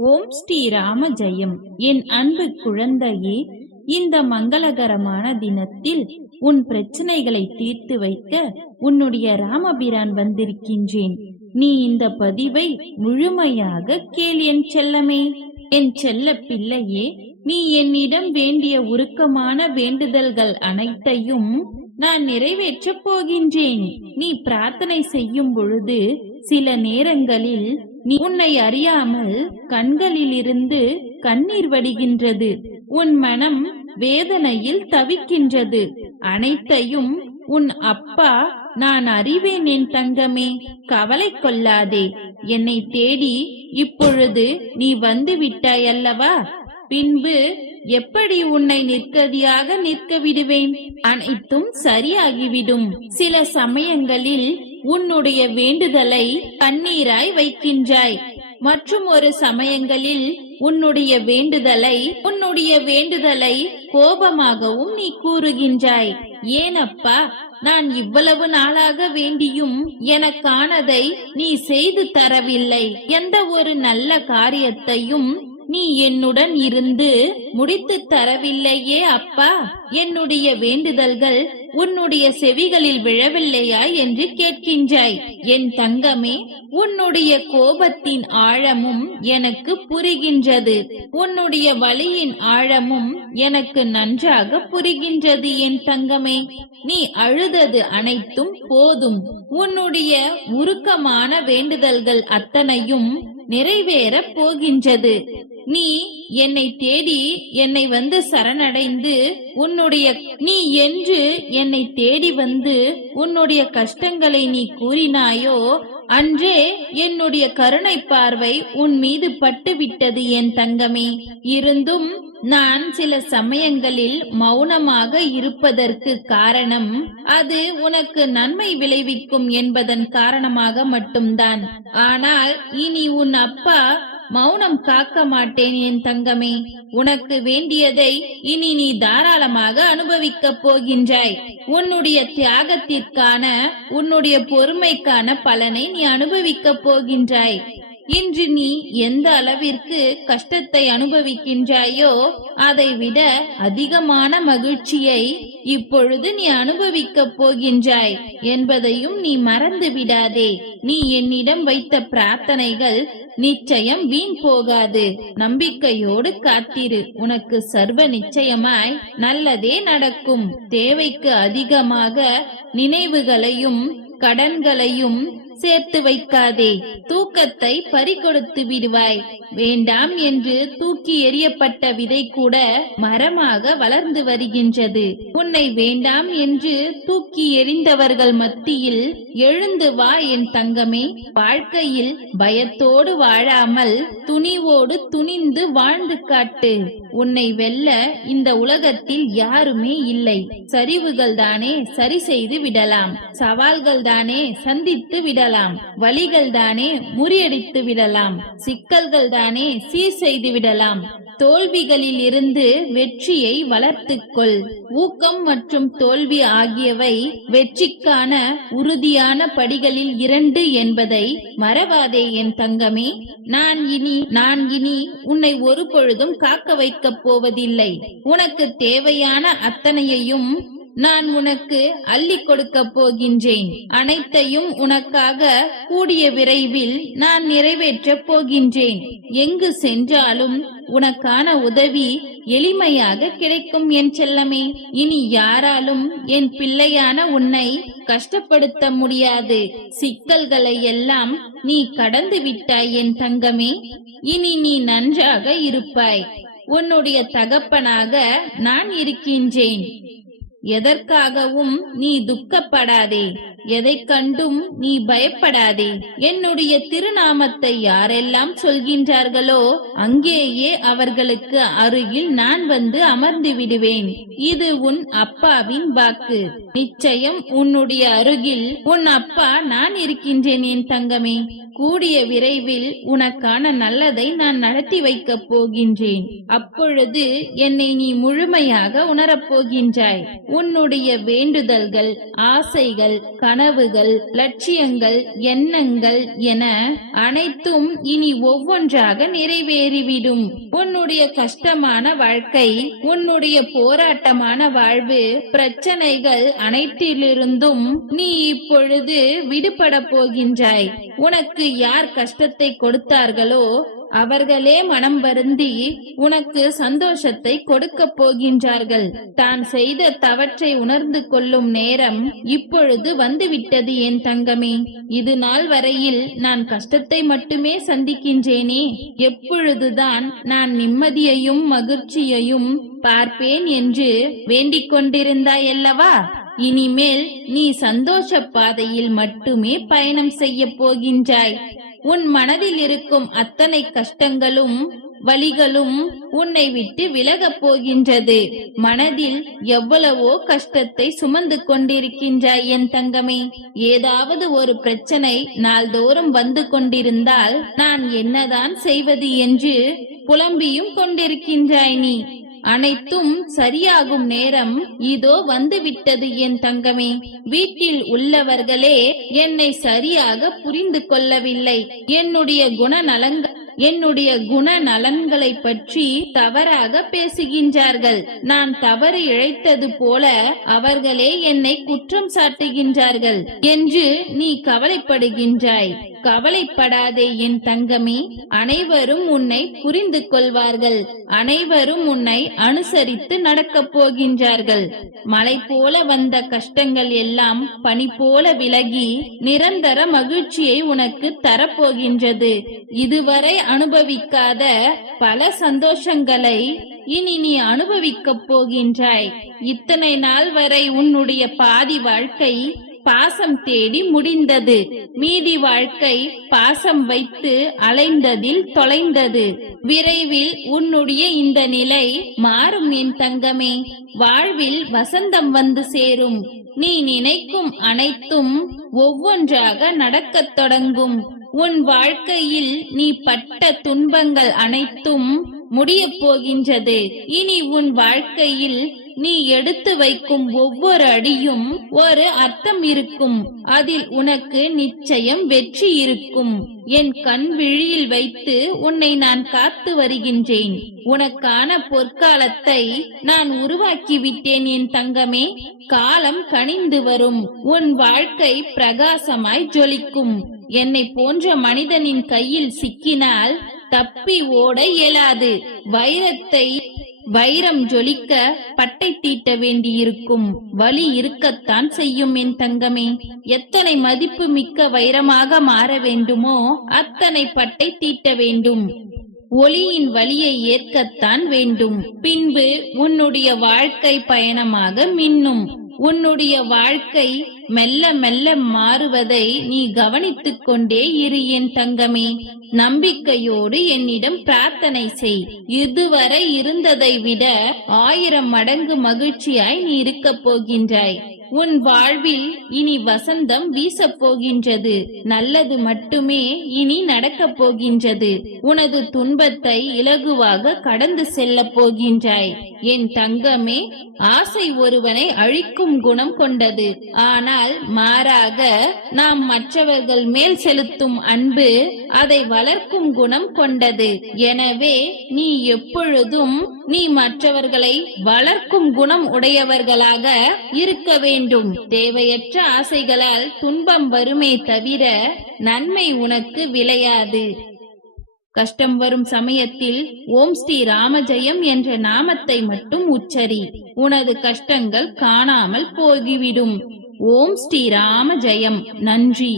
ஓம் ஸ்ரீ ராம ஜெயம். என் அன்பு குழந்தையே இந்த மங்களகரமான தினத்தில் உன் பிரச்சனைகளை தீர்த்து வைக்க உன்னுடைய ராமபிரான் வந்திருக்கின்றேன். நீ இந்த பதிவை முழுமையாக கேள் என் செல்லமே. என் செல்ல பிள்ளையே நீ என்னிடம் வேண்டிய உருக்கமான வேண்டுதல்கள் அனைத்தையும் நான் நிறைவேற்றப் போகின்றேன். நீ பிரார்த்தனை செய்யும் பொழுது சில நேரங்களில் நீ உன்னை அறியாமல் கண்களிலிருந்து கண்ணீர் வடிகின்றது. உன் மனம் வேதனையில் தவிக்கின்றது. அனைத்தையும் உன் அப்பா நான் அறிவேன் என் தங்கமே கவலை கொள்ளாதே. என்னை தேடி இப்பொழுது நீ வந்து விட்டாய் அல்லவா? பின்பு எப்படி உன்னை நிற்கதியாக நிற்க விடுவேன்? அனைத்தும் சரியாகிவிடும். சில சமயங்களில் உன்னுடைய வேண்டுதலை கண்ணீராய் வைக்கின்றாய். மற்றும் ஒரு சமயங்களில் உன்னுடைய வேண்டுதலை உன்னுடைய வேண்டுதலை கோபமாகவும் நீ கூறுகின்றாய். ஏனப்பா நான் இவ்வளவு நாளாக வேண்டியும் எனக்கானதை நீ செய்து தரவில்லை. எந்த ஒரு நல்ல காரியத்தையும் நீ என்னுடன் இருந்து முடித்து தரவில்லையே அப்பா. என்னுடைய வேண்டுதல்கள் உன்னுடைய செவிகளில் விழவில்லையா என்று கேட்கின்றாய். என் தங்கமே உன்னுடைய கோபத்தின் ஆழமும் எனக்கு புரிகின்றது. உன்னுடைய வலியின் ஆழமும் எனக்கு நன்றாக புரிகின்றது என் தங்கமே. நீ அழுதது அனைத்தும் போதும். உன்னுடைய உருக்கமான வேண்டுதல்கள் அத்தனையும் நிறைவேறப் போகின்றது. நீ என்னை தேடி என்னை வந்து சரணடைந்து உன்னுடைய நீ என்று என்னை தேடி வந்து உன்னுடைய கஷ்டங்களை நீ கூறினாயோ அன்றே என்னுடைய கருணை பார்வை உன் மீது பட்டுவிட்டது என் தங்கமே. இருந்தும் நான் சில சமயங்களில் மௌனமாக இருப்பதற்கு காரணம் அது உனக்கு நன்மை விளைவிக்கும் என்பதன் காரணமாக மட்டும்தான். ஆனால் இனி உன் அப்பா மௌனம் காக்க மாட்டேன் என் தங்கமே. உனக்கு வேண்டியதை இனி நீ தாராளமாக அனுபவிக்கப் போகின்றாய். உன்னுடைய தியாகத்திற்கான உன்னுடைய பொறுமைக்கான பலனை நீ அனுபவிக்கப் போகின்றாய். இன்று நீ எந்த அளவிற்கு கஷ்டத்தை அனுபவிக்கின்றாயோ அதை விட அதிகமான மகிழ்ச்சியை இப்பொழுது நீ அனுபவிக்கப் போகின்றாய் என்பதையும் நீ மறந்து விடாதே. நீ என்னிடம் வைத்த பிரார்த்தனைகள் நிச்சயம் வீண் போகாது. நம்பிக்கையோடு காத்திரு. உனக்கு சர்வ நிச்சயமாய் நல்லதே நடக்கும். தேவைக்கு அதிகமாக நினைவுகளையும் கடன்களையும் சேர்த்து வைக்காதே. தூக்கத்தை பறிகொடுத்து விடுவாய். வேண்டாம் என்று தூக்கி எறியப்பட்ட விதை கூட மரமாக வளர்ந்து வருகின்றது. உன்னை வேண்டாம் என்று தூக்கி எறிந்தவர்கள் மத்தியில் எழுந்து வா என் தங்கமே. வாழ்க்கையில் பயத்தோடு வாழாமல் துணிவோடு துணிந்து வாழ்ந்து காட்டு. உன்னை வெல்ல இந்த உலகத்தில் யாருமே இல்லை. சரிவுகள் தானே சரி செய்து விடலாம். சவால்கள் தானே சந்தித்து விடலாம் விடலாம். வழிகள் தானே முறியடித்து விடலாம். சிக்கல்கள் தானே சீர் செய்து விடலாம். தோல்விகளில் இருந்து வெற்றியை வளர்த்துக்கொள். ஊக்கம் மற்றும் தோல்வி ஆகியவை வெற்றிக்கான உறுதியான படிகளில் இரண்டு என்பதை மறவாதே என் தங்கமே. நான் இனி நான் இனி உன்னை ஒரு பொழுதும் காக்க வைக்கப் போவதில்லை. உனக்கு தேவையான அத்தனையையும் நான் உனக்கு அள்ளி கொடுக்க போகின்றேன். அனைத்தையும் உனக்காக கூடிய விரைவில் நான் நிறைவேற்றப் போகின்றேன். எங்கு சென்றாலும் உனக்கான உதவி எளிமையாக கிடைக்கும் என் செல்லமே. இனி யாராலும் என் பிள்ளையான உன்னை கஷ்டப்படுத்த முடியாது. சிக்கல்களை எல்லாம் நீ கடந்து விட்டாய் என் தங்கமே. இனி நீ நன்றாக இருப்பாய். உன்னுடைய தகப்பனாக நான் இருக்கின்றேன். எதற்காகவும் நீ துக்கப்படாதே எதை கண்டும் நீ பயப்படாதே. என்னுடைய திருநாமத்தை யாரெல்லாம் சொல்கின்றார்களோ அங்கேயே அவர்களுக்கு அருகில் நான் வந்து அமர்ந்து விடுவேன். இது உன் அப்பாவின் வாக்கு. நிச்சயம் உன்னுடைய அருகில் உன் அப்பா நான் இருக்கின்றேன் என் தங்கமே. கூடிய விரைவில் உனக்கான நல்லதை நான் நடத்தி வைக்கப் போகின்றேன். அப்பொழுது என்னை நீ முழுமையாக உணரப் போகின்றாய். உன்னுடைய வேண்டுதல்கள் ஆசைகள் கனவுகள் லட்சியங்கள் எண்ணங்கள் என அனைத்தும் இனி ஒவ்வொன்றாக நிறைவேறிவிடும். உன்னுடைய கஷ்டமான வாழ்க்கை உன்னுடைய போராட்டமான வாழ்வு பிரச்சனைகள் அனைத்திலிருந்தும் நீ இப்பொழுது விடுபட போகின்றாய். உனக்கு யார் கஷ்டத்தை கொடுத்தார்களோ அவர்களே மனம் வருந்தி உனக்கு சந்தோஷத்தை கொடுக்க போகின்றார்கள். தான் செய்த தவற்றை உணர்ந்து கொள்ளும் நேரம் இப்பொழுது வந்துவிட்டது என் தங்கமே. இது நாள் வரையில் நான் கஷ்டத்தை மட்டுமே சந்திக்கின்றேனே. எப்பொழுதுதான் நான் நிம்மதியையும் மகிழ்ச்சியையும் பார்ப்பேன் என்று வேண்டிக் கொண்டிருந்தாய் அல்லவா? இனிமேல் நீ சந்தோஷ பாதையில் மட்டுமே பயணம் செய்ய போகின்றாய். உன் மனதில் இருக்கும் அத்தனை கஷ்டங்களும் வலிகளும் உன்னை விட்டு விலகப் போகின்றது. மனதில் எவ்வளவோ கஷ்டத்தை சுமந்து கொண்டிருக்கின்றாய் என் தங்கமே. ஏதாவது ஒரு பிரச்சனை நாள்தோறும் வந்து கொண்டிருந்தால் நான் என்னதான் செய்வது என்று புலம்பியும் கொண்டிருக்கின்றாய் நீ. அனைத்தும் சரியாகும் நேரம் இதோ வந்துவிட்டது என் தங்கமே. வீட்டில் உள்ளவர்களே என்னை சரியாக புரிந்து கொள்ளவில்லை. என்னுடைய குணநலங்கள் என்னுடைய குண நலன்களை பற்றி தவறாக பேசுகின்றார்கள். நான் தவறு இழைத்தது போல அவர்களே என்னை குற்றம் சாட்டுகின்றார்கள். என்று நீ கவலைப்படுகின்றாய். கவலைப்படாதே என் தங்கமே அனைவரும் உன்னை புரிந்து கொள்வார்கள். அனைவரும் உன்னை அனுசரித்து நடக்கப் போகின்றார்கள். மலை போல வந்த கஷ்டங்கள் எல்லாம் பனி போல விலகி நிரந்தர மகிழ்ச்சியை உனக்கு தரப்போகின்றது. இதுவரை அனுபவிக்காத பல சந்தோஷங்களை இனி நீ அனுபவிக்கப் போகின்றாய். இத்தனை நாள் வரை உன்னுடைய பாதி வாழ்க்கை பாசம் தேடி முடிந்தது. மீதி வாழ்க்கை பாசம் வைத்து அலைந்ததில் தொலைந்தது. விரைவில் உன்னுடைய இந்த நிலை மாறும் என் தங்கமே. வாழ்வில் வசந்தம் வந்து சேரும். நீ நினைக்கும் அனைத்தும் ஒவ்வொன்றாக நடக்கத் தொடங்கும். உன் வாழ்க்கையில் நீ பட்ட துன்பங்கள் அனைத்தும் முடிய போகின்றது. இனி உன் வாழ்க்கையில் நீ எடுத்து வைக்கும் ஒவ்வொரு அடியும் ஒரு அர்த்தம் இருக்கும். அதில் உனக்கு நிச்சயம் வெற்றி இருக்கும். என் கண் விழியில் வைத்து உன்னை நான் காத்து வருகின்றேன். உனக்கான பொற்காலத்தை நான் உருவாக்கி விட்டேன் என் தங்கமே. காலம் கனிந்து வரும். உன் வாழ்க்கை பிரகாசமாய் ஜொலிக்கும். என்னை போன்ற மனிதனின் கையில் சிக்கினால் தப்பி ஓட இயலாது. வைரத்தை வைரம் ஜொலிக்க பட்டை தீட்ட வேண்டியிருக்கும். வலி இருக்கத்தான் செய்யும் என் தங்கமே. எத்தனை மதிப்பு மிக்க வைரமாக மாற வேண்டுமோ அத்தனை பட்டை தீட்ட வேண்டும். ஒளியின் வலியை ஏற்கத்தான் வேண்டும். பின்பு உன்னுடைய வாழ்க்கை பயணமாக மின்னும். உன்னுடைய வாழ்க்கை மெல்ல மெல்ல மாறுவதை நீ கவனித்துக் கொண்டே இரு என் தங்கமே. நம்பிக்கையோடு என்னிடம் பிரார்த்தனை செய். இதுவரை இருந்ததை விட ஆயிரம் மடங்கு மகிழ்ச்சியாய் நீ இருக்கப் போகின்றாய். உன் வாழ்வில் இனி வசந்தம் வீசப் போகின்றது நல்லது மட்டுமே இனி நடக்கப் போகின்றது. உனது துன்பத்தை இலகுவாக கடந்து செல்லப் போகின்றாய். என் தங்கமே ஆசை ஒருவனை அழிக்கும் குணம் கொண்டது. ஆனால் மாறாக நாம் மற்றவர்கள் மேல் செலுத்தும் அன்பு அதை வளர்க்கும் குணம் கொண்டது. எனவே நீ எப்பொழுதும் நீ மற்றவர்களை வளர்க்கும் குணம் உடையவர்களாக இருக்க வேண்டும். தேவையற்ற ஆசைகளால் துன்பம் வருமே தவிர நன்மை உனக்கு விளையாது. கஷ்டம் வரும் சமயத்தில் ஓம் ஸ்ரீ ராமஜெயம் என்ற நாமத்தை மட்டும் உச்சரி. உனது கஷ்டங்கள் காணாமல் போகிவிடும். ஓம் ஸ்ரீ ராமஜெயம். நன்றி.